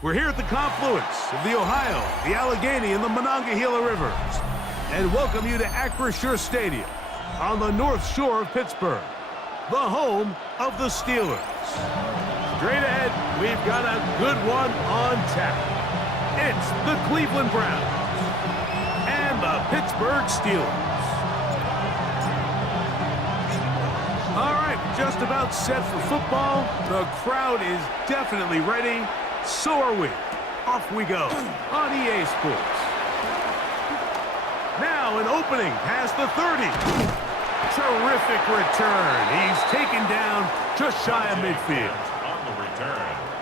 We're here at the confluence of the Ohio, the Allegheny, and the Monongahela Rivers, and welcome you to Acrisure Stadium on the North Shore of Pittsburgh, the home of the Steelers. Straight ahead, we've got a good one on tap. It's the Cleveland Browns and the Pittsburgh Steelers. All right, just about set for football. The crowd is definitely ready. So are we. Off we go on EA Sports. Now an opening past the 30. Terrific return. He's taken down just shy of midfield.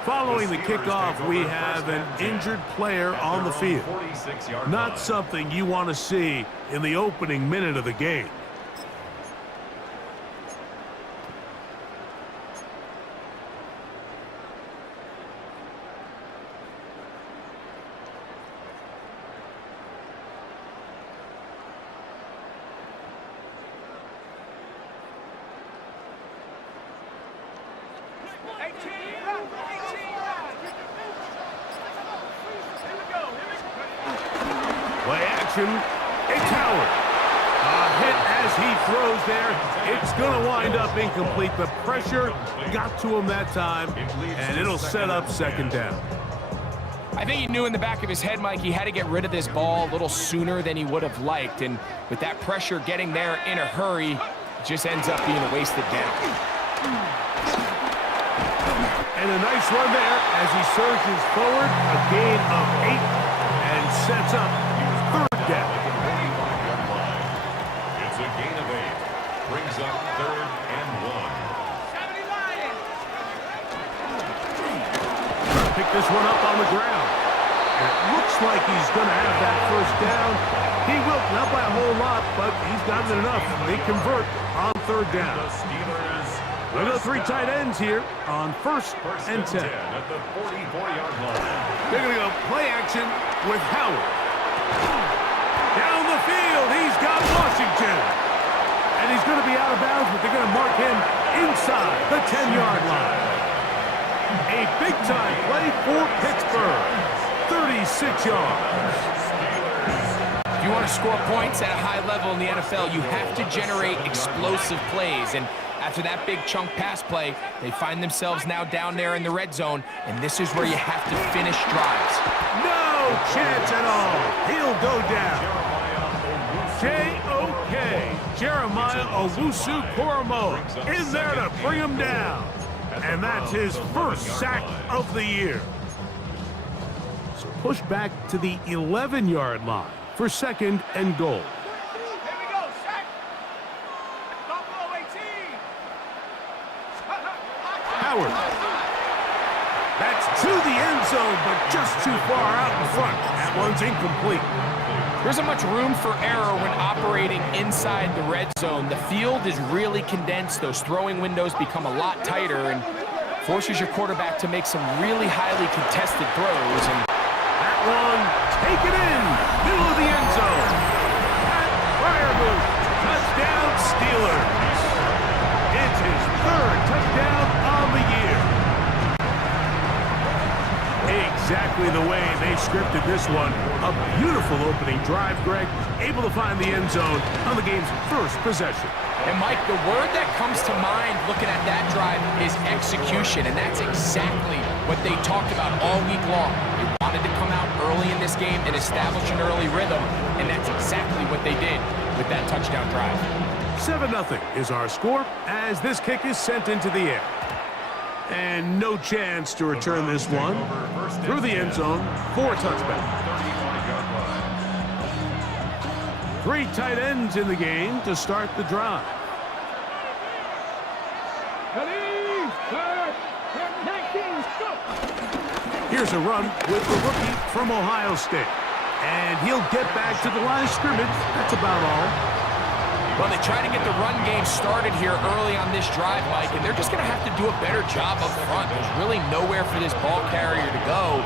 Following the kickoff, we have an injured player on the field. Not something you want to see in the opening minute of the game. Play action, it's Howard. A hit as he throws there. It's going to wind up incomplete. The pressure got to him that time, and it'll set up second down. I think he knew in the back of his head, Mike, he had to get rid of this ball a little sooner than he would have liked. And with that pressure getting there in a hurry, it just ends up being a wasted down. And a nice run there as he surges forward, a gain of 8, and sets up third down. It's a gain of 8. Brings up 3rd and 1. Pick this one up on the ground. And it looks like he's going to have that first down. He will, not by a whole lot, but he's gotten enough. They convert on third down. Look at the 3 tight ends here on first and 10. At the 44-yard line. They're going to go play action with Howard. Down the field, he's got Washington. And he's going to be out of bounds, but they're going to mark him inside the 10-yard line. A big-time play for Pittsburgh. 36 yards. If you want to score points at a high level in the NFL, you have to generate explosive plays. And after that big chunk pass play, they find themselves now down there in the red zone, and this is where you have to finish drives. No chance at all. He'll go down. J.O.K. Jeremiah Owusu-Koramoah in there to bring him down. And that's his first sack of the year. So push back to the 11-yard line for second and goal. Howard. That's to the end zone, but just too far out in front. That one's incomplete. There isn't much room for error when operating inside the red zone. The field is really condensed. Those throwing windows become a lot tighter and forces your quarterback to make some really highly contested throws. And that one, take it in, middle of the end zone. Pat Freiermuth, touchdown Steelers. It's his 3rd touchdown on the year. Exactly the way they scripted this one. A beautiful opening drive, Greg. Able to find the end zone on the game's first possession. And Mike, the word that comes to mind looking at that drive is execution, and that's exactly what they talked about all week long. They wanted to come out early in this game and establish an early rhythm, and that's exactly what they did with that touchdown drive. 7-0 is our score as this kick is sent into the air. And no chance to return this one through the end zone for a touchback. 3 tight ends in the game to start the drive. Ready, go! Here's a run with the rookie from Ohio State. And he'll get back to the line of scrimmage. That's about all. Well, they try to get the run game started here early on this drive, Mike, and they're just going to have to do a better job up front. There's really nowhere for this ball carrier to go.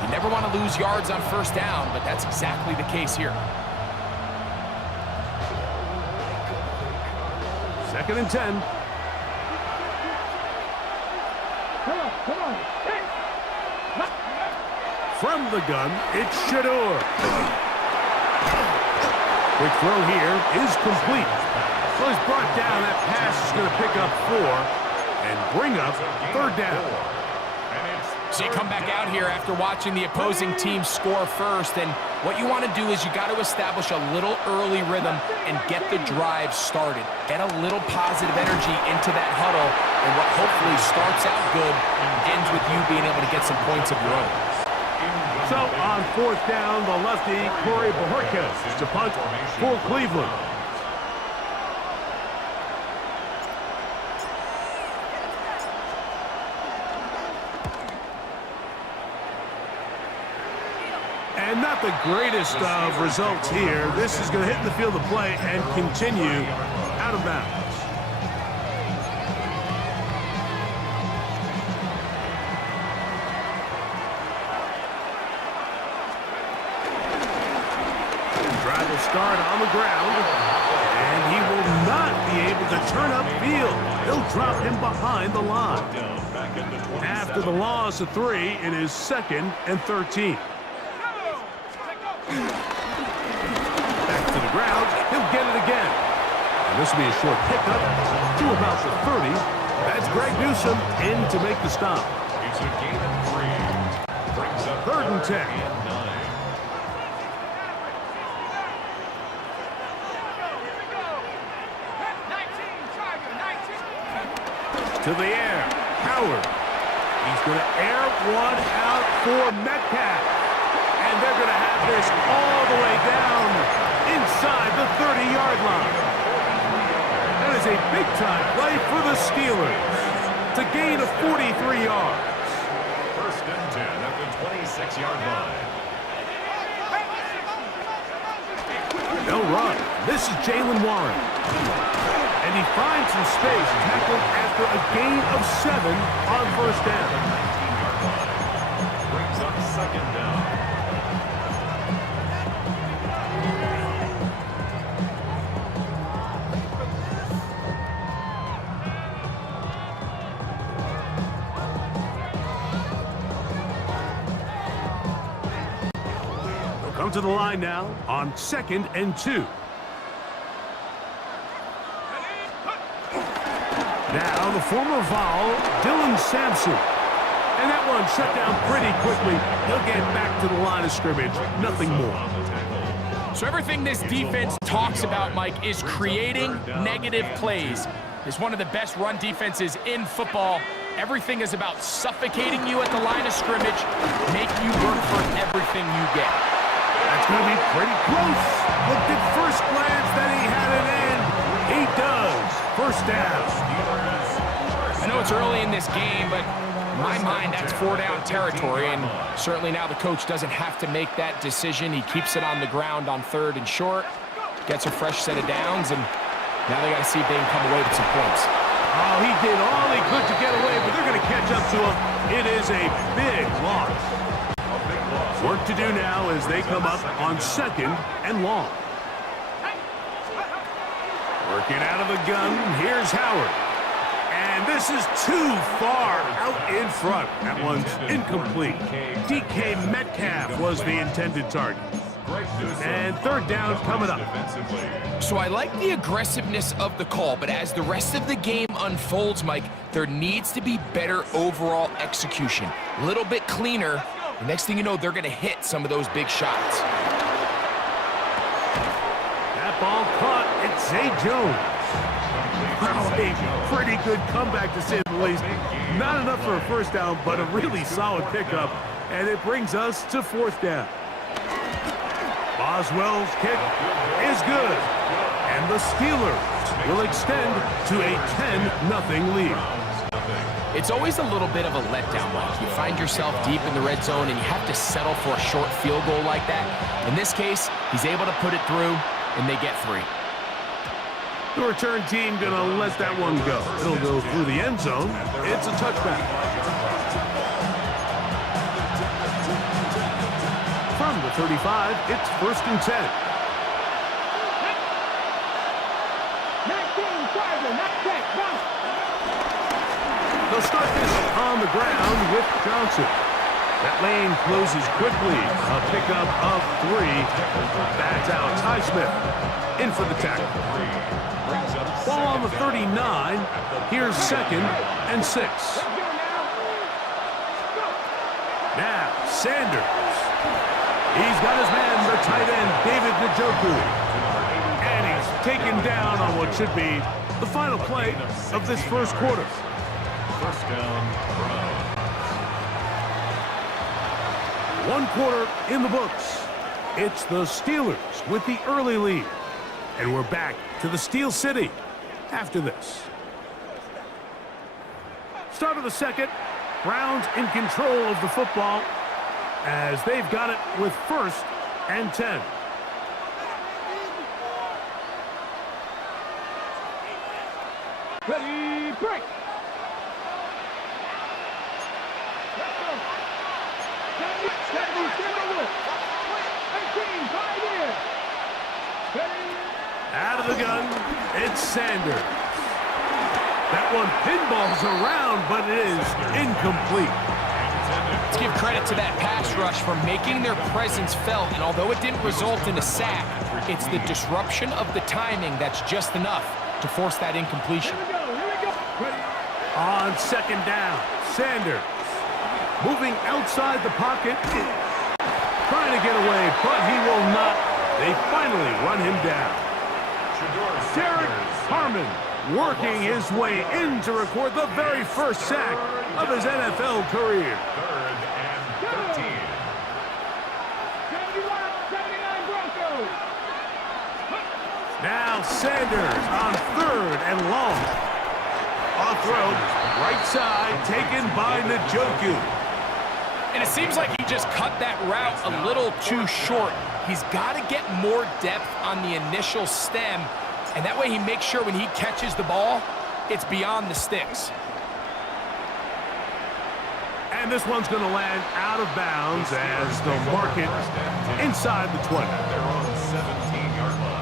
You never want to lose yards on first down, but that's exactly the case here. 2nd and 10. From the gun, it's Shedeur. Quick throw here is complete. Well, he's brought down. That pass is going to pick up 4 and bring up 3rd down. So you come back out here after watching the opposing team score first, and what you want to do is you got to establish a little early rhythm and get the drive started. Get a little positive energy into that huddle, and what hopefully starts out good ends with you being able to get some points of your own. So on 4th down, the lefty, Corey Bojorquez, to punt for Cleveland. And not the greatest of results here. This is going to hit the field of play and continue out of bounds. Drive will start on the ground, and he will not be able to turn upfield. He'll drop him behind the line. After the loss of 3, it is 2nd and 13. Back to the ground. He'll get it again. And this will be a short pickup to about the 30. That's Greg Newsome in to make the stop. It's a gain of 3. Brings up 3rd and 10. To the air. Howard. He's going to air one out for Metcalf. And they're going to have this all the way down inside the 30-yard line. That is a big-time play for the Steelers to gain of 43 yards. 1st and 10 at the 26-yard line. They'll run. This is Jaylen Warren. And he finds some space, tackled after a gain of 7 on 1st down. Brings up 2nd down. They'll come to the line now on 2nd and 2. Now the former Vol, Dylan Sampson. And that one shut down pretty quickly. He'll get back to the line of scrimmage. Nothing more. So everything this defense talks about, Mike, is creating negative plays. It's one of the best run defenses in football. Everything is about suffocating you at the line of scrimmage, make you work for everything you get. That's going to be pretty close. Looked at first glance that he had it in. He does. 1st down. I know it's early in this game, but in my mind, that's 4-down territory, and certainly now the coach doesn't have to make that decision. He keeps it on the ground on 3rd and short, gets a fresh set of downs, and now they got to see if they can come away with some points. Oh, he did all he could to get away, but they're going to catch up to him. It is a big loss. Work to do now as they come up on 2nd and long. Working out of the gun, here's Howard. And this is too far out in front. That one's incomplete. DK Metcalf was the intended target. And 3rd down coming up. So I like the aggressiveness of the call, but as the rest of the game unfolds, Mike, there needs to be better overall execution. A little bit cleaner. The next thing you know, they're going to hit some of those big shots. That ball caught. It's Zay Jones. Wow, a pretty good comeback to say the least. Not enough for a 1st down, but a really solid pickup. And it brings us to 4th down. Boswell's kick is good. And the Steelers will extend to a 10-0 lead. It's always a little bit of a letdown, Mike. You find yourself deep in the red zone and you have to settle for a short field goal like that. In this case, he's able to put it through, and they get 3. The return team gonna let that one go. It'll go through the end zone. It's a touchback. From the 35, it's 1st and 10. They'll start this on the ground with Johnson. That lane closes quickly. A pickup of 3. That's Alex Highsmith in for the tackle. Ball on the 39. Here's 2nd and 6. Now, Sanders. He's got his man, the tight end, David Njoku. And he's taken down on what should be the final play of this first quarter. 1st down, Browns. 1 quarter in the books. It's the Steelers with the early lead. And we're back to the Steel City after this. Start of the second. Browns in control of the football as they've got it with 1st and 10. Ready, break. Out of the gun, it's Sanders. That one pinballs around, but it is incomplete. Let's give credit to that pass rush for making their presence felt, and although it didn't result in a sack, it's the disruption of the timing that's just enough to force that incompletion. On 2nd down, Sanders moving outside the pocket, trying to get away, but he will not. They finally run him down. Derek Harmon working his way in to record the very first sack of his NFL career. 3rd and 13. 79 Broncos. Now Sanders on 3rd and long. Off throw, right side, taken by Njoku. And it seems like he just cut that route a little too short. He's got to get more depth on the initial stem, and that way he makes sure when he catches the ball, it's beyond the sticks. And this one's going to land out of bounds as they'll mark it inside the 20. They're on the 17-yard line.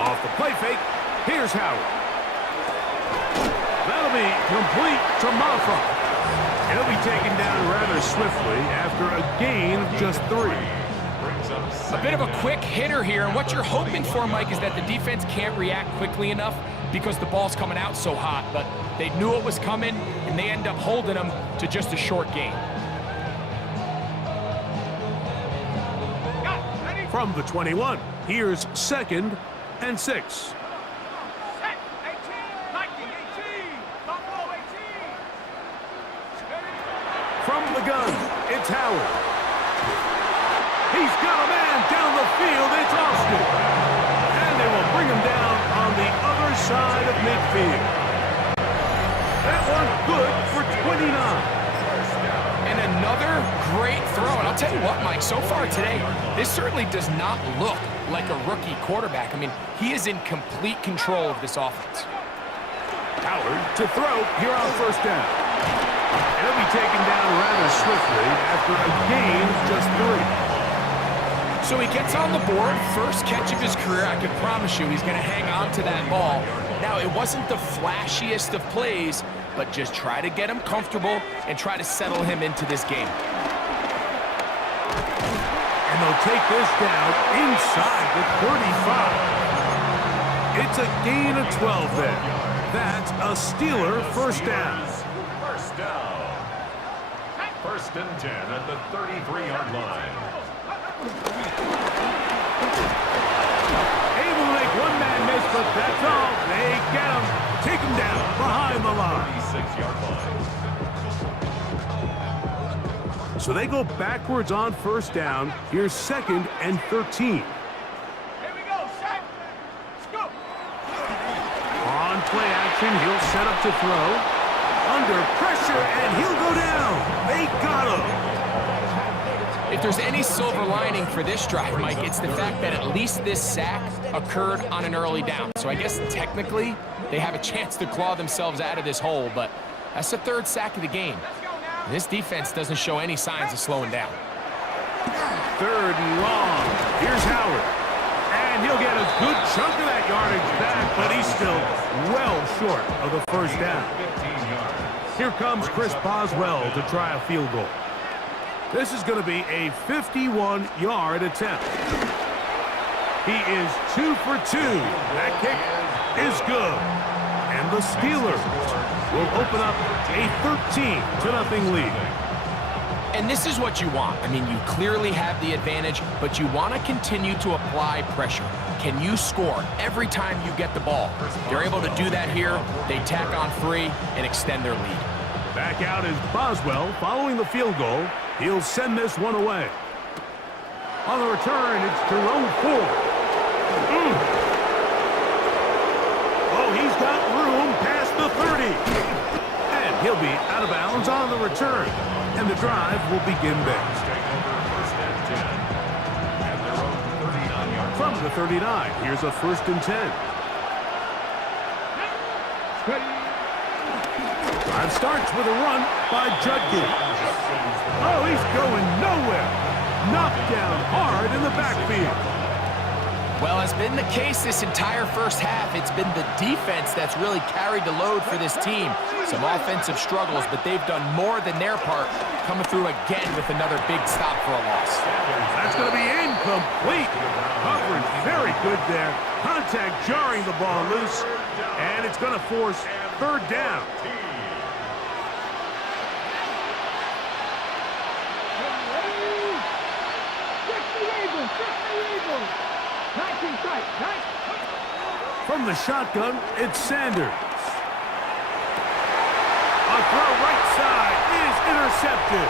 Off the play fake, here's Howard. That'll be complete to Malfa. He'll be taken down rather swiftly after a gain of just 3. A bit of a quick hitter here, and what you're hoping for, Mike, is that the defense can't react quickly enough because the ball's coming out so hot, but they knew it was coming, and they end up holding them to just a short gain. From the 21, here's 2nd and 6. From the gun, it's Howard. He's got a man down the field. It's Austin. And they will bring him down on the other side of midfield. That one good for 29. And another great throw. And I'll tell you what, Mike, so far today, this certainly does not look like a rookie quarterback. I mean, he is in complete control of this offense. Howard to throw here on 1st down. And he'll be taken down rather swiftly after a gain of just 3. So he gets on the board, first catch of his career. I can promise you he's going to hang on to that ball. Now, it wasn't the flashiest of plays, but just try to get him comfortable and try to settle him into this game. And they'll take this down inside the 35. It's a gain of 12 then. That's a Steeler 1st down. 1st down. 1st and 10 at the 33-yard line. Able to make one man miss, but that's all. They get him. 6-yard line. So they go backwards on first down. Here's 2nd and 13. Here we go, set. Scoop. On play action, he'll set up to throw. Under pressure, and he'll go down. They got him. If there's any silver lining for this drive, Mike, it's the fact that at least this sack occurred on an early down. So I guess technically they have a chance to claw themselves out of this hole, but that's the 3rd sack of the game. And this defense doesn't show any signs of slowing down. 3rd and long. Here's Howard. And he'll get a good chunk of that yardage back, but he's still well short of the first down. 15 yards. Here comes Chris Boswell to try a field goal. This is going to be a 51-yard attempt. He is 2 for 2. That kick is good. And the Steelers will open up a 13-0 lead. And this is what you want. I mean, you clearly have the advantage, but you want to continue to apply pressure. Can you score every time you get the ball? They're able to do that here. They tack on 3 and extend their lead. Back out is Boswell following the field goal. He'll send this one away. On the return, it's Jerome Ford. Oh, he's got room past the 30. And he'll be out of bounds on the return. And the drive will begin there. Take over 1st and 10. At their own 39-yard From the 39, here's a 1st and 10. Drive starts with a run by Judkins. Oh, he's going nowhere. Knocked down hard in the backfield. Well, as been the case this entire first half, it's been the defense that's really carried the load for this team. Some offensive struggles, but they've done more than their part, coming through again with another big stop for a loss. That's going to be incomplete. Coverage very good there. Contact jarring the ball loose, and it's going to force 3rd down. From the shotgun, it's Sanders. A throw right side is intercepted.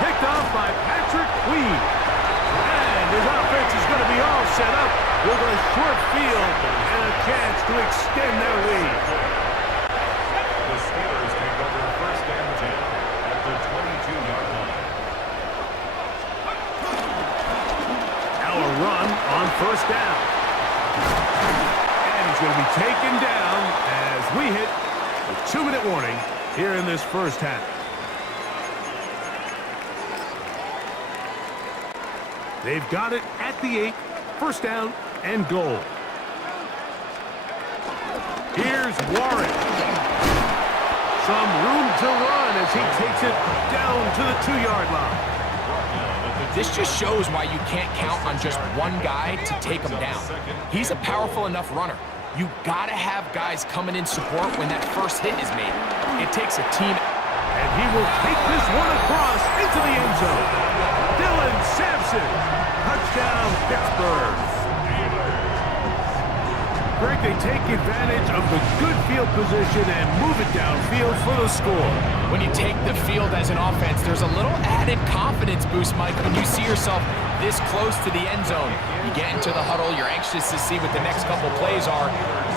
Picked off by Patrick Queen. And his offense is going to be all set up with a short field and a chance to extend their lead. The Steelers take over 1st and 10 at the 22-yard line. Now a run on 1st down. And he's going to be taken down as we hit a 2-minute warning here in this first half. They've got it at the 8, 1st down and goal. Here's Warren. Some room to run as he takes it down to the 2-yard line. This just shows why you can't count on just one guy to take him down. He's a powerful enough runner. You gotta have guys coming in support when that first hit is made. It takes a team. And he will take this one across into the end zone. Dylan Sampson. Touchdown, Pittsburgh. Greg, they take advantage of the good field position and move it downfield for the score. When you take the field as an offense, there's a little added confidence boost, Mike, when you see yourself this close to the end zone. You get into the huddle, you're anxious to see what the next couple plays are.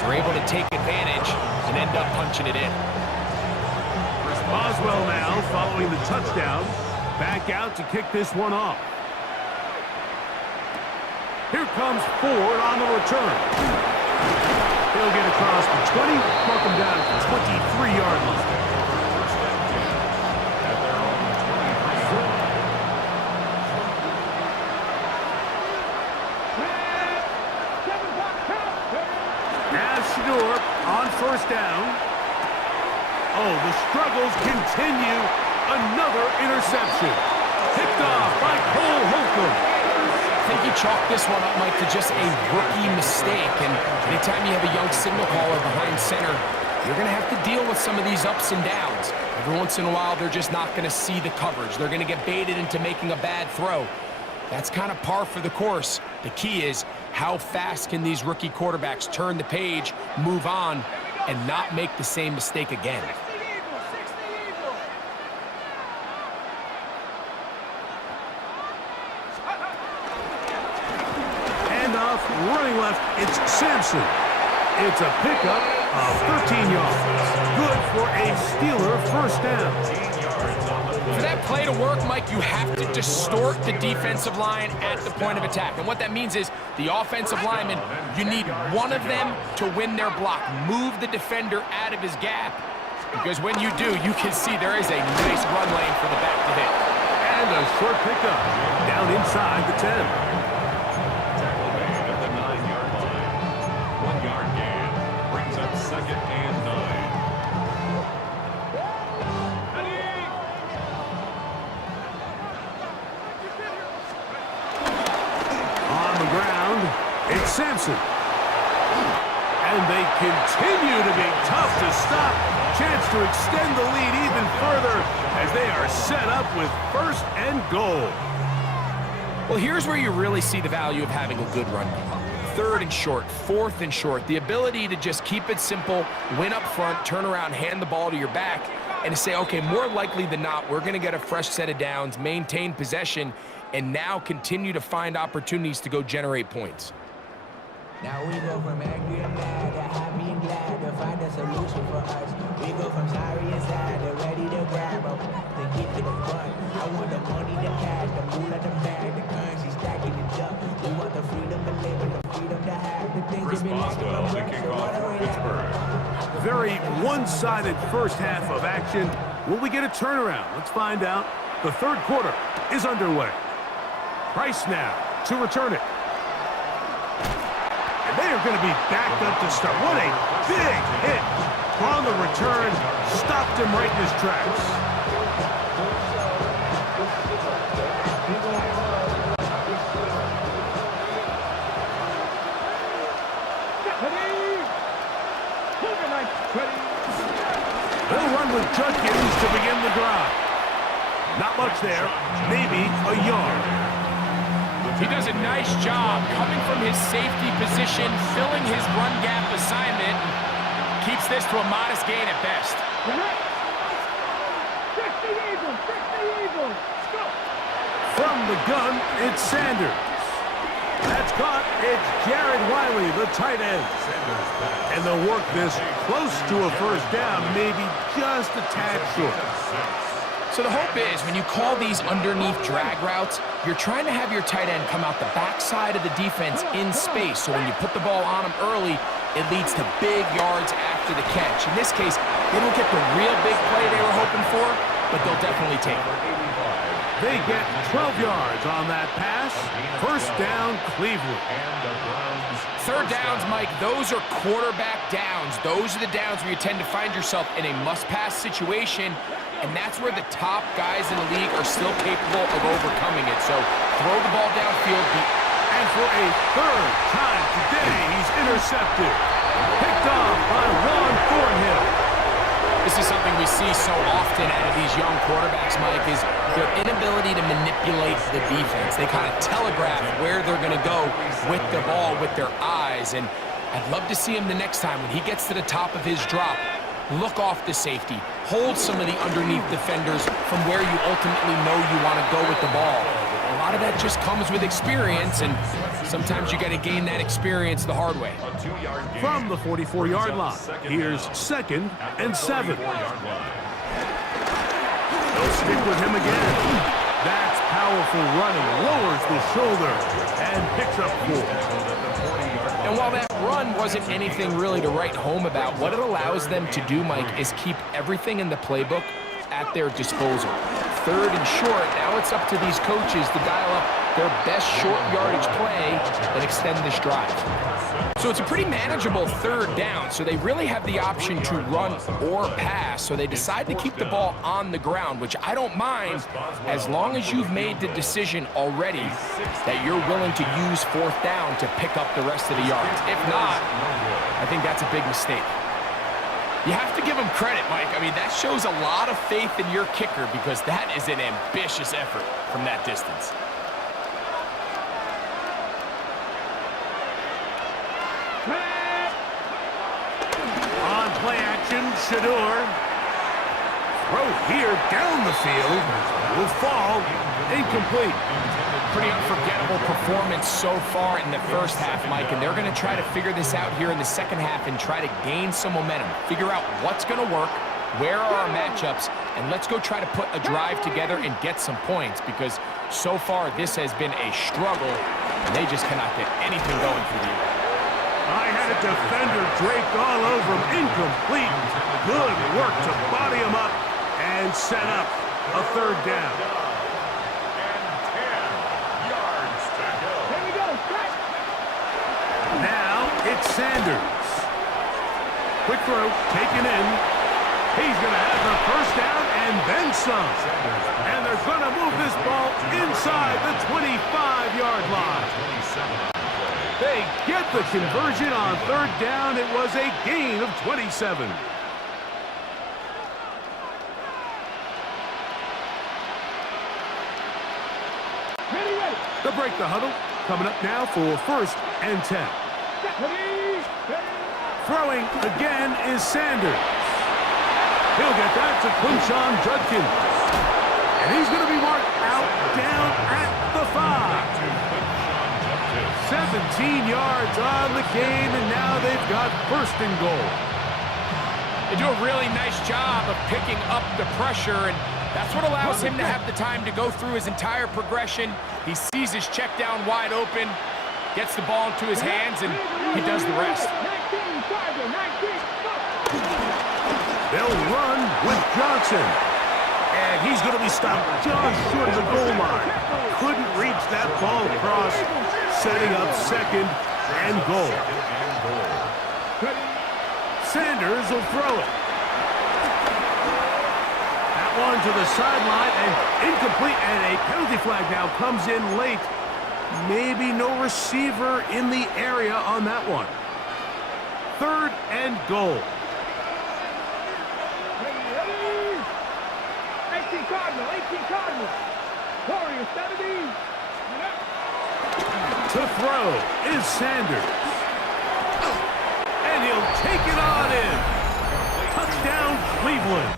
You're able to take advantage and end up punching it in. Boswell now following the touchdown. Back out to kick this one off. Here comes Ford on the return. He'll get across the 20, mark him down at the 23-yard line. As Shador on 1st down. Oh, the struggles continue. Another interception. Picked off by Cole Holcomb. I think you chalk this one up, Mike, to just a rookie mistake. And anytime you have a young signal caller behind center, you're going to have to deal with some of these ups and downs. Every once in a while, they're just not going to see the coverage. They're going to get baited into making a bad throw. That's kind of par for the course. The key is how fast can these rookie quarterbacks turn the page, move on, and not make the same mistake again. Going left, it's Sampson. It's a pickup of 13 yards. Good for a Steeler first down. For that play to work, Mike, you have to distort the defensive line at the point of attack. And what that means is the offensive lineman, you need one of them to win their block. Move the defender out of his gap. Because when you do, you can see there is a nice run lane for the back to hit. And a short pickup down inside the 10. Tackle made at the 9-yard line. 1 yard gain brings up 2nd and 9. On the ground, it's Sampson. And they continue to be tough to stop. Chance to extend the lead even further as they are set up with 1st and goal. Well, here's where you really see the value of having a good run game. 3rd and short, 4th and short. The ability to just keep it simple, win up front, turn around, hand the ball to your back, and to say, okay, more likely than not, we're going to get a fresh set of downs, maintain possession, and now continue to find opportunities to go generate points. Now we go from angry and mad to happy and glad to find a solution for us. We go from sorry and sad to ready to grab up to get to the front. I want the money, the cash, the moolah, the bag, the currency stacking it up. We want the freedom to live and the freedom to have the things Chris that we like. Boswell, the kickoff for Pittsburgh. Very one-sided first half of action. Will we get a turnaround? Let's find out. The 3rd quarter is underway. Price now to return it. And they are going to be backed up to start. What a big hit on the return. Stopped him right in his tracks. They'll run with Judkins to begin the drive. Not much there. Maybe a yard. He does a nice job coming from his safety position, filling his run gap assignment. Keeps this to a modest gain at best. From the gun, it's Sanders. That's caught. It's Jared Wiley, the tight end. And they'll work this close to a first down, maybe just a tad short. So the hope is when you call these underneath drag routes, you're trying to have your tight end come out the backside of the defense in space. So when you put the ball on him early, it leads to big yards after the catch. In this case, they don't get the real big play they were hoping for, but they'll definitely take it. They get 12 yards on that pass. First down, Cleveland. 3rd downs, Mike, those are quarterback downs. Those are the downs where you tend to find yourself in a must-pass situation, and that's where the top guys in the league are still capable of overcoming it. So throw the ball downfield. And for a 3rd time today, he's intercepted. Picked off by Juan Thornhill. This is something we see so often out of these young quarterbacks, Mike, is their inability to manipulate the defense. They kind of telegraph where they're going to go with the ball, with their eyes. And I'd love to see him the next time when he gets to the top of his drop. Look off the safety. Hold some of the underneath defenders from where you ultimately know you want to go with the ball. A lot of that just comes with experience, and sometimes you got to gain that experience the hard way. From the 44-yard line, here's 2nd and 7. They'll stick with him again. That's powerful running. Lowers the shoulder and picks up 4. And while that run wasn't anything really to write home about, what it allows them to do, Mike, is keep everything in the playbook at their disposal. 3rd and short, now it's up to these coaches to dial up their best short yardage play and extend this drive. So it's a pretty manageable 3rd down, so they really have the option to run or pass, so they decide to keep the ball on the ground, which I don't mind as long as you've made the decision already that you're willing to use 4th down to pick up the rest of the yards. If not, I think that's a big mistake. You have to give him credit, Mike. I mean, that shows a lot of faith in your kicker because that is an ambitious effort from that distance. On play action, Shador. Throw here down the field. Will fall. Incomplete. Pretty unforgettable performance so far in the first half, Mike, and they're going to try to figure this out here in the second half and try to gain some momentum, figure out what's going to work, where are our matchups, and let's go try to put a drive together and get some points, because so far this has been a struggle, and they just cannot get anything going for the year. I had a defender draped all over him. Incomplete. Good work to body him up and set up a third down. Here we go, set. Now it's Sanders. Quick throw, taken in. He's going to have the first down and then some. And they're going to move this ball inside the 25-yard line. They get the conversion on third down. It was a gain of 27. Ready, ready. They'll break the huddle. Coming up now for first and 10. Ready, ready. Throwing again is Sanders. He'll get that to Quinshon Judkins. And he's going to be marked out down at the 5. 17 yards on the game, and now they've got first and goal. They do a really nice job of picking up the pressure, and that's what allows him to have the time to go through his entire progression. He sees his check down wide open, gets the ball into his hands, and he does the rest. 19, Tiger, 19, go. They'll run with Johnson. And he's going to be stopped just short of the goal line. Couldn't reach that ball across, setting up second and goal. Sanders will throw it. That one to the sideline and incomplete, and a penalty flag now comes in late. Maybe no receiver in the area on that one. Third and goal. Ready, ready. 18 Cardinal, 18 Cardinal. Warrior 70. To throw is Sanders. And he'll take it on in. Touchdown, Cleveland.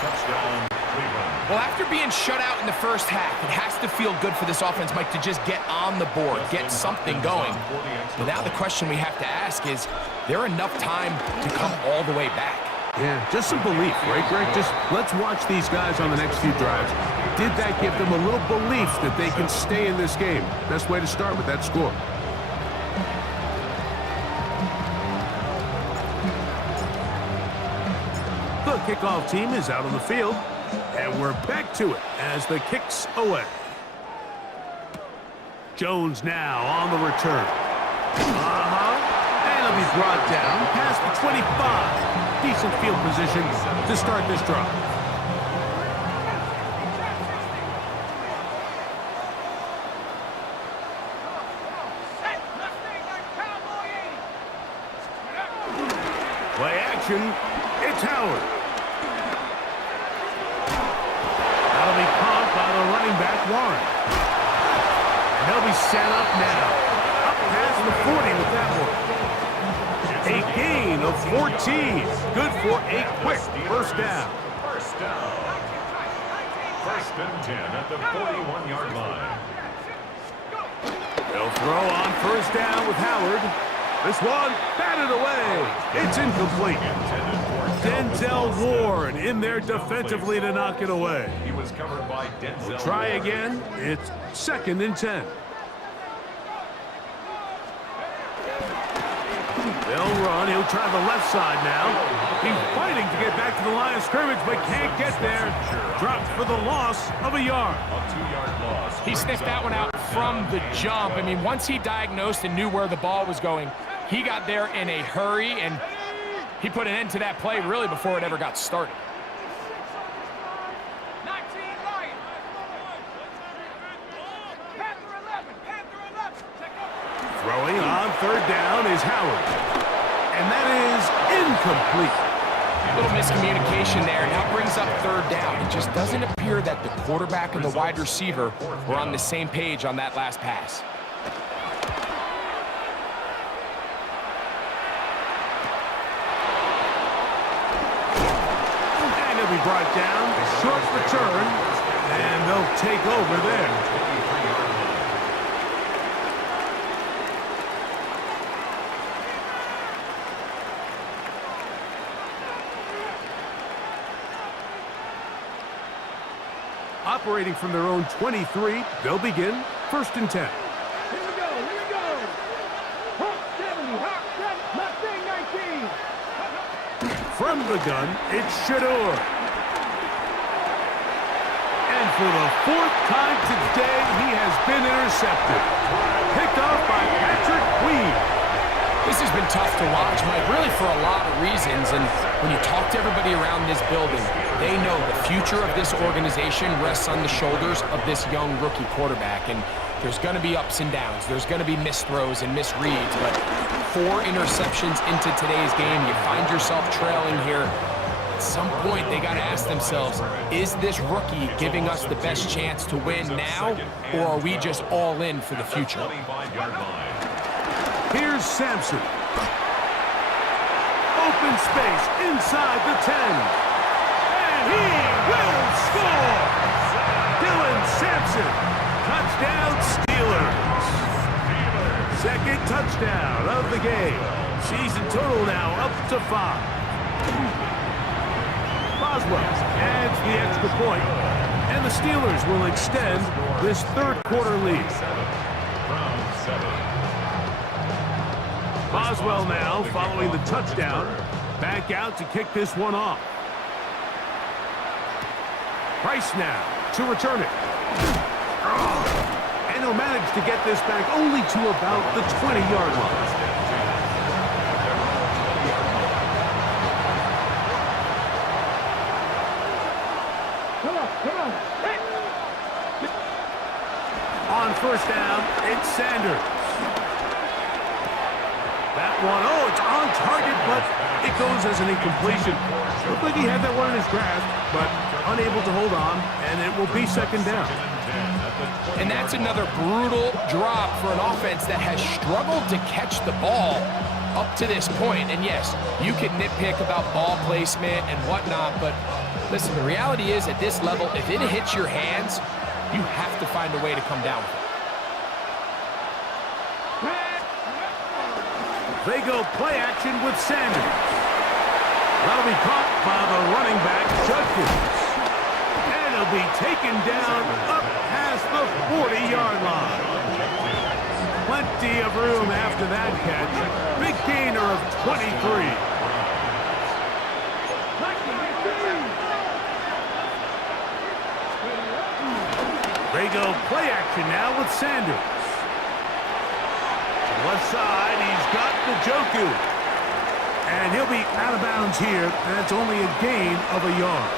Touchdown, Cleveland. Well, after being shut out in the first half, it has to feel good for this offense, Mike, to just get on the board, get something going. But now the question we have to ask is there enough time to come all the way back? Yeah, just some belief, right, Greg? Just let's watch these guys on the next few drives. Did that give them a little belief that they can stay in this game? Best way to start with that score. The kickoff team is out on the field, and we're back to it as the kick's away. Jones now on the return. And he'll be brought down past the 25. Decent field position to start this drive. Set. Mustang like Cowboy 80. Play action. It's Howard. That'll be caught by the running back, Warren. And they'll be set up now. Up past the 40 with that one. A gain of 14. Good for a quick first down. First down. First and 10 at the 41-yard line. They'll throw on first down with Howard. This one batted away. It's incomplete. Denzel Ward in there defensively to knock it away. He was covered by Denzel. Try again. It's second and 10. They'll run. He'll try the left side now. He's fighting to get back to the line of scrimmage, but can't get there. Dropped for the loss of a yard. A 2-yard loss. He sniffed that one out from the jump. I mean, once he diagnosed and knew where the ball was going, he got there in a hurry, and he put an end to that play really before it ever got started. 19 Lions. Panther 11. Panther 11. Check up. Throwing on third down is Howard. And that is incomplete. A little miscommunication there. Now brings up third down. It just doesn't appear that the quarterback and the wide receiver were on the same page on that last pass. And he'll be brought down. Short return. And they'll take over there. Operating from their own 23, they'll begin 1st and 10. Here we go, here we go. Hawk 70, Hawk 7, Mustang 19. From the gun, it's Shador. And for the 4th time today, he has been intercepted. Picked off by Patrick Queen. This has been tough to watch, Mike, really for a lot of reasons. And when you talk to everybody around this building, they know the future of this organization rests on the shoulders of this young rookie quarterback. And there's going to be ups and downs. There's going to be missed throws and misreads. But 4 interceptions into today's game, you find yourself trailing here. At some point, they got to ask themselves, is this rookie giving us the best chance to win now, or are we just all in for the future? Here's Sampson. Open space inside the 10. And he will score! Dylan Sampson. Touchdown Steelers. 2nd touchdown of the game. Season total now up to 5. Boswell adds the extra point, and the Steelers will extend this 3rd quarter lead. Boswell now, following the touchdown, back out to kick this one off. Price now to return it. And he'll manage to get this back only to about the 20-yard line. Come on. On 1st down, it's Sanders. That one, it's on target, but it goes as an incompletion. Looked like he had that one in his grasp, but unable to hold on, and it will be 2nd down. And that's another brutal drop for an offense that has struggled to catch the ball up to this point. And yes, you can nitpick about ball placement and whatnot, but listen, the reality is at this level, if it hits your hands, you have to find a way to come down with it. They go play action with Sanders. That'll be caught by the running back, Judkins. And he'll be taken down up past the 40-yard line. Plenty of room after that catch. Big gainer of 23. They go play action now with Sanders. Left side, he's got Njoku. And he'll be out of bounds here, and it's only a gain of a yard.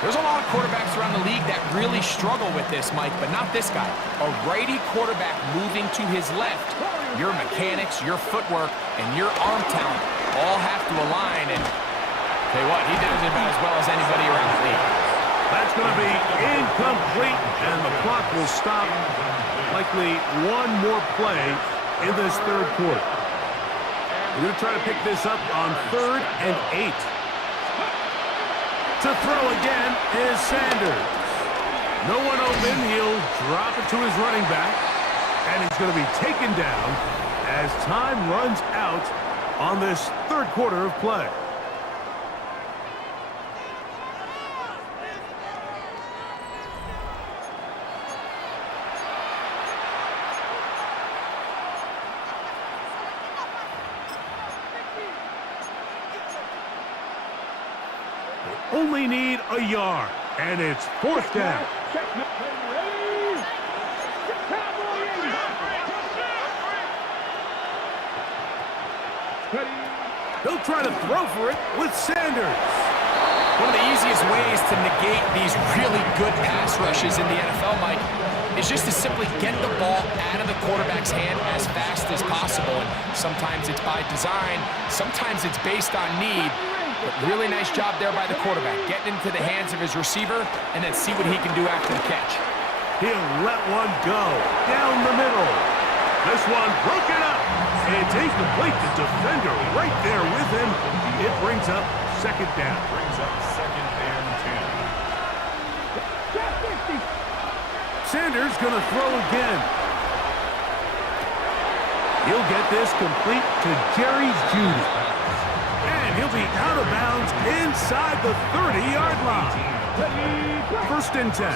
There's a lot of quarterbacks around the league that really struggle with this, Mike, but not this guy. A righty quarterback moving to his left. Your mechanics, your footwork, and your arm talent all have to align. And tell you what, he does it about as well as anybody around the league. That's going to be incomplete, and the clock will stop. Likely one more play in this 3rd quarter. We're going to try to pick this up on 3rd and 8. To throw again is Sanders. No one open. He'll drop it to his running back. And he's going to be taken down as time runs out on this 3rd quarter of play. Only need a yard, and it's 4th down. They'll try to throw for it with Sanders. One of the easiest ways to negate these really good pass rushes in the NFL, Mike, is just to simply get the ball out of the quarterback's hand as fast as possible. And sometimes it's by design, sometimes it's based on need. But really nice job there by the quarterback, getting into the hands of his receiver and then see what he can do after the catch. He'll let one go down the middle. This one broken up. It's incomplete. The defender right there with him. It brings up second down. Brings up second and 10. Shot 50. Sanders going to throw again. He'll get this complete to Jerry Jeudy. And he'll be out of bounds inside the 30-yard line. First and 10. Here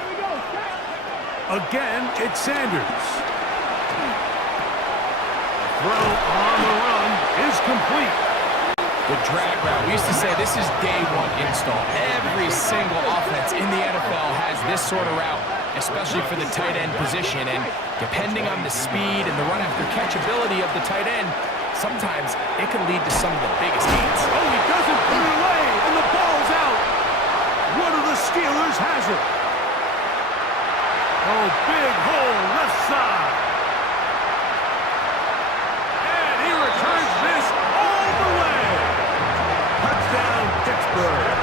we go. Shot. Again, it's Sanders. Throw on the run is complete. The drag route. We used to say this is day one install. Every single offense in the NFL has this sort of route, especially for the tight end position. And depending on the speed and the run after catch ability of the tight end, sometimes it can lead to some of the biggest gains. Oh, he doesn't put it away, and the ball's out. One of the Steelers has it. Oh, big hole left side. And he returns this all the way. Touchdown, Pittsburgh.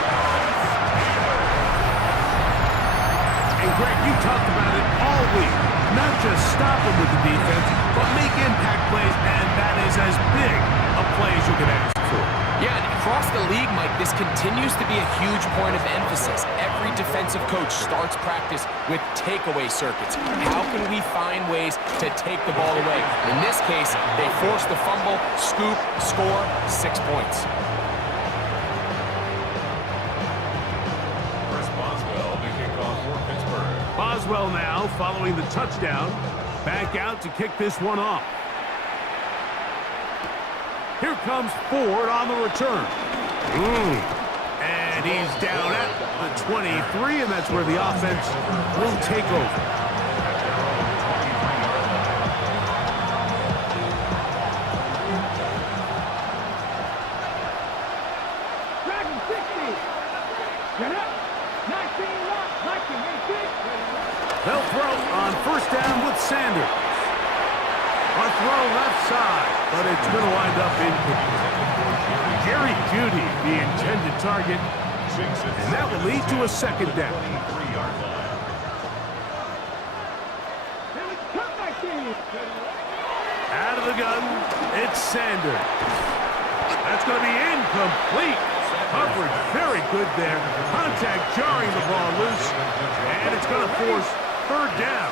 And Greg, you talked about it all week. Not just stop him with the defense, but make impact plays, and that is as big a play as you can ask for. Yeah, and across the league, Mike, this continues to be a huge point of emphasis. Every defensive coach starts practice with takeaway circuits. How can we find ways to take the ball away? In this case, they force the fumble, scoop, score, 6 points. Chris Boswell to kick off for Pittsburgh. Boswell now, following the touchdown, back out to kick this one off. Here comes Ford on the return. And he's down at the 23, and that's where the offense will take over. Dragon 60. Get up. 19 lock. 19, 18. They'll throw on first down with Sanders. A throw left side, but it's going to wind up incomplete. Jerry Jeudy, the intended target, and that will lead to a second down. 23-yard line. Here we come back in. Out of the gun, it's Sanders. That's going to be incomplete. Coverage very good there. Contact jarring the ball loose, and it's going to force third down.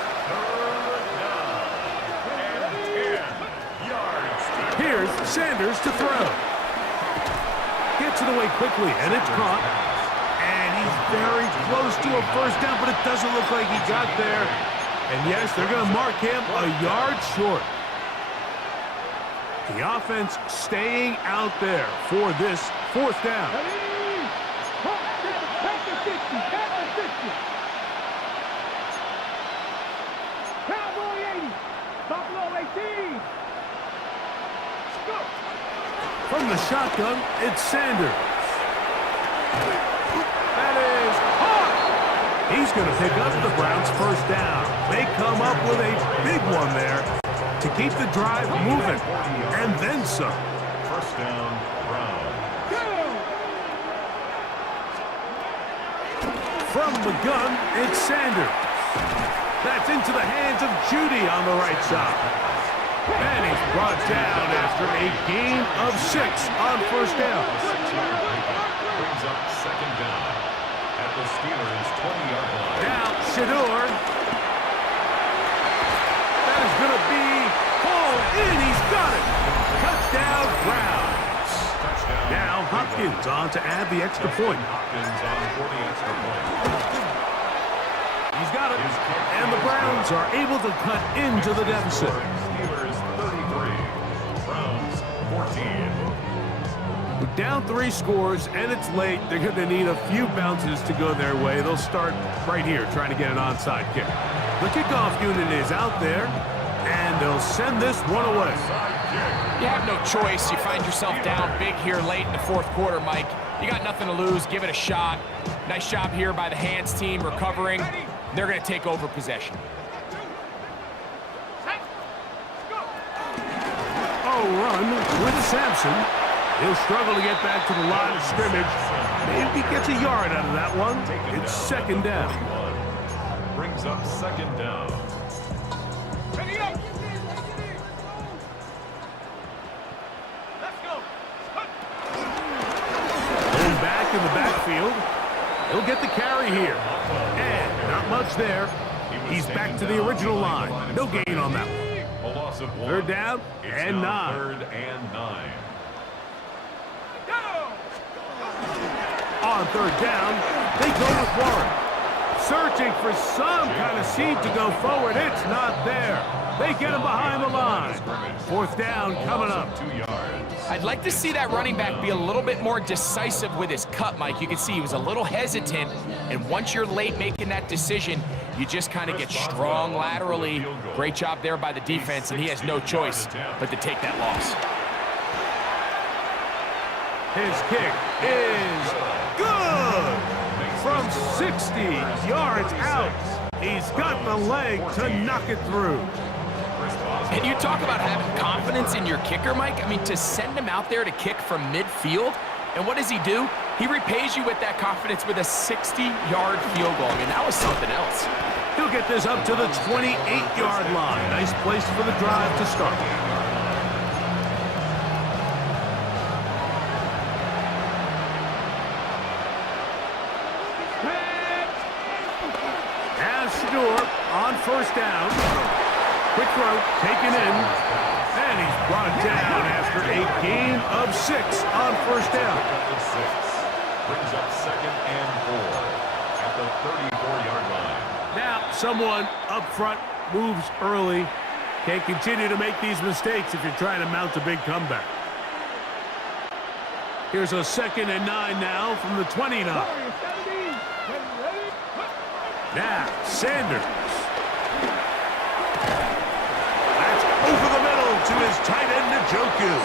Here's Sanders to throw. Gets it away quickly, and it's caught. And he's very close to a first down, but it doesn't look like he got there. And yes, they're going to mark him a yard short. The offense staying out there for this fourth down. Ready? Hawk 7. Panther 50. Panther 50. Cowboy 80. Buffalo 18. Go. From the shotgun, it's Sanders. That is caught. He's going to pick up the Browns' first down. They come up with a big one there to keep the drive moving, and then some. First down, Browns. From the gun, it's Sanders. That's into the hands of Jeudy on the right side. And he's brought down after a gain of 6 on first down. Brings up second down at the Steelers' 20-yard line. Now, Shador. That is going to be hauled in. He's got it. Touchdown, Browns. Touchdown. Now, Hopkins on to add the extra point. Hopkins on for the extra point. He's got it. And the Browns are able to cut into the deficit. Steelers 33, Browns 14. We're down 3 scores, and it's late. They're going to need a few bounces to go their way. They'll start right here trying to get an onside kick. The kickoff unit is out there, and they'll send this one away. You have no choice. You find yourself down big here late in the fourth quarter, Mike. You got nothing to lose. Give it a shot. Nice job here by the hands team recovering. They're going to take over possession. Oh, run with Sampson. He'll struggle to get back to the line of scrimmage. Maybe gets a yard out of that one. It's second down. Brings up second down. Ready up. Let's go. in the backfield. He'll get the carry here. And not much there. He's back to the original line. No gain on that one. A loss of 1. Third down It's and now 9. 3rd and 9. On third down, they go with Warren. Searching for some kind of seam to go forward. It's not there. They get him behind the line. Fourth down coming up. 2 yards. I'd like to see that running back be a little bit more decisive with his cut, Mike. You can see he was a little hesitant, and once you're late making that decision, you just kind of get strong laterally. Great job there by the defense, and he has no choice but to take that loss. His kick is good. From 60 yards out, he's got the leg to knock it through. And you talk about having confidence in your kicker, Mike. I mean, to send him out there to kick from midfield, and what does he do? He repays you with that confidence with a 60-yard field goal. I mean, that was something else. He'll get this up to the 28-yard line. Nice place for the drive to start. On first down, quick throw, taken in, and he's brought down after a gain of 6 on first down. Brings up 2nd and 4 at the 34-yard line. Now, someone up front moves early. Can't continue to make these mistakes if you're trying to mount a big comeback. Here's a 2nd and 9 now from the 29. Now, Sanders. That's over the middle to his tight end, Njoku.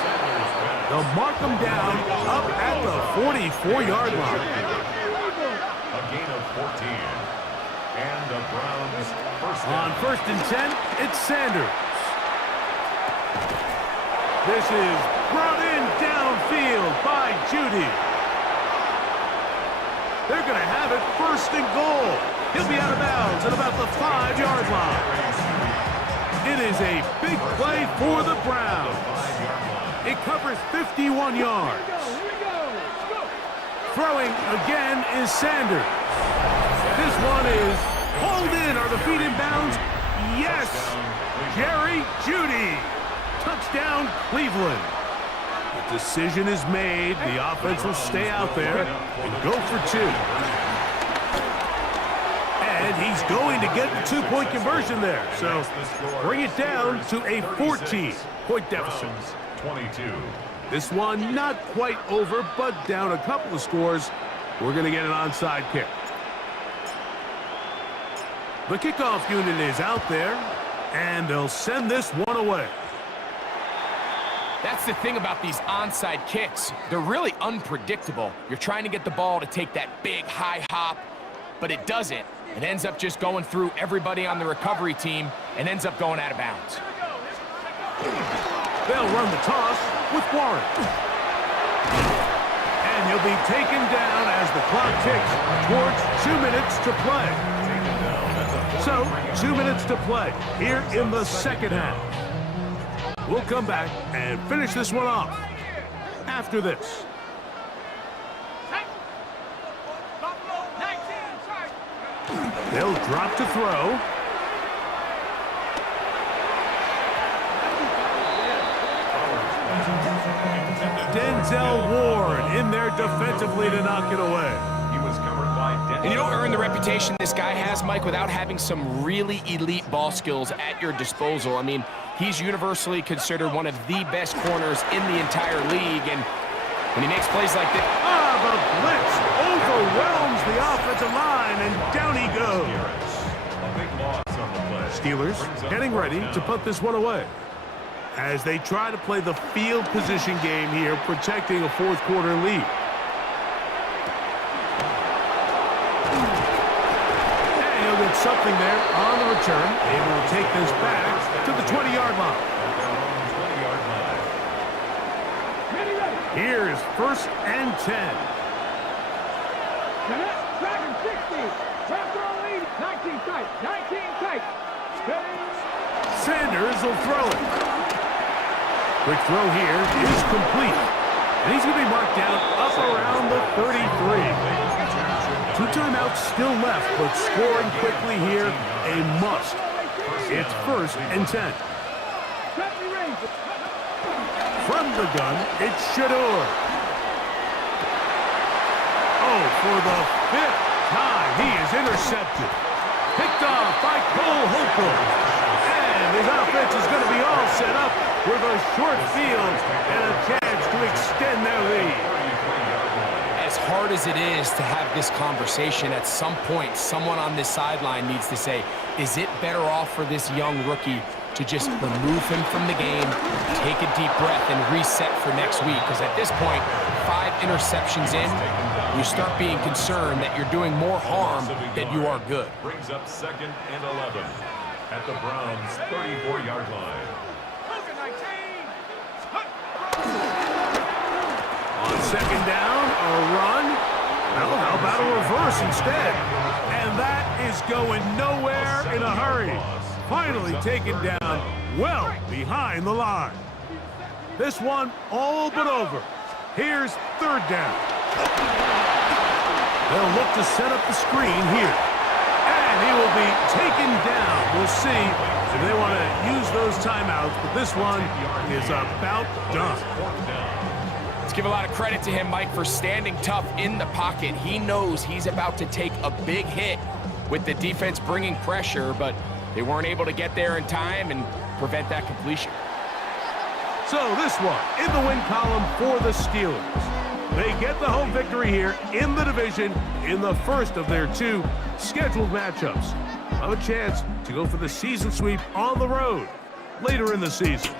They'll mark him down up at the 44-yard line. A gain of 14. And the Browns first down. On 1st and 10, it's Sanders. This is brought in downfield by Judy. They're going to have it 1st and goal. He'll be out of bounds at about the 5-yard line. It is a big play for the Browns. It covers 51 yards. Throwing again is Sanders. This one is hauled in. Are the feet in bounds? Yes. Jerry Judy. Touchdown, Cleveland. The decision is made. The offense will stay out there and go for 2. And he's going to get the 2-point conversion there. So bring it down to a 14-point deficit. 22. This one not quite over, but down a couple of scores. We're going to get an onside kick. The kickoff unit is out there, and they'll send this one away. That's the thing about these onside kicks. They're really unpredictable. You're trying to get the ball to take that big high hop, but it doesn't. It ends up just going through everybody on the recovery team and ends up going out of bounds. They'll run the toss with Warren. And he'll be taken down as the clock ticks towards 2 minutes to play. So, 2 minutes to play here in the second half. We'll come back and finish this one off after this. They'll drop to throw. Denzel Ward in there defensively to knock it away. He was covered by Denzel. And you don't earn the reputation this guy has, Mike, without having some really elite ball skills at your disposal. I mean, he's universally considered one of the best corners in the entire league, and when he makes plays like this... The blitz overwhelms the offensive line, and down he goes. A big loss on the play. Steelers getting ready to put this one away as they try to play the field position game here, protecting a fourth-quarter lead. And he'll get something there on the return, able to take this back to the 20-yard line. Here's 1st and 10. Dragon 60. Trap throw lead. 19 tight. 19 tight. Sanders will throw it. Quick throw here is complete. And he's going to be marked down up around the 33. 2 timeouts still left, but scoring quickly here, a must. It's 1st and 10. From the gun, it's Shador. Oh, for the 5th time, he is intercepted. Picked off by Cole Holcomb. And his offense is going to be all set up with a short field and a chance to extend their lead. As hard as it is to have this conversation, at some point, someone on this sideline needs to say, is it better off for this young rookie to just remove him from the game, take a deep breath, and reset for next week? Because at this point, 5 interceptions in, you start being concerned that you're doing more harm than you are good. Brings up 2nd and 11 at the Browns' 34-yard line. On 2nd down, a run. Well, how about a reverse instead? And that is going nowhere in a hurry. Finally taken down well behind the line. This one all but over. Here's 3rd down. They'll look to set up the screen here. And he will be taken down. We'll see if they want to use those timeouts, but this one is about done. Let's give a lot of credit to him, Mike, for standing tough in the pocket. He knows he's about to take a big hit with the defense bringing pressure, but they weren't able to get there in time and prevent that completion. So this one in the win column for the Steelers. They get the home victory here in the division in the first of their 2 scheduled matchups. Have a chance to go for the season sweep on the road later in the season.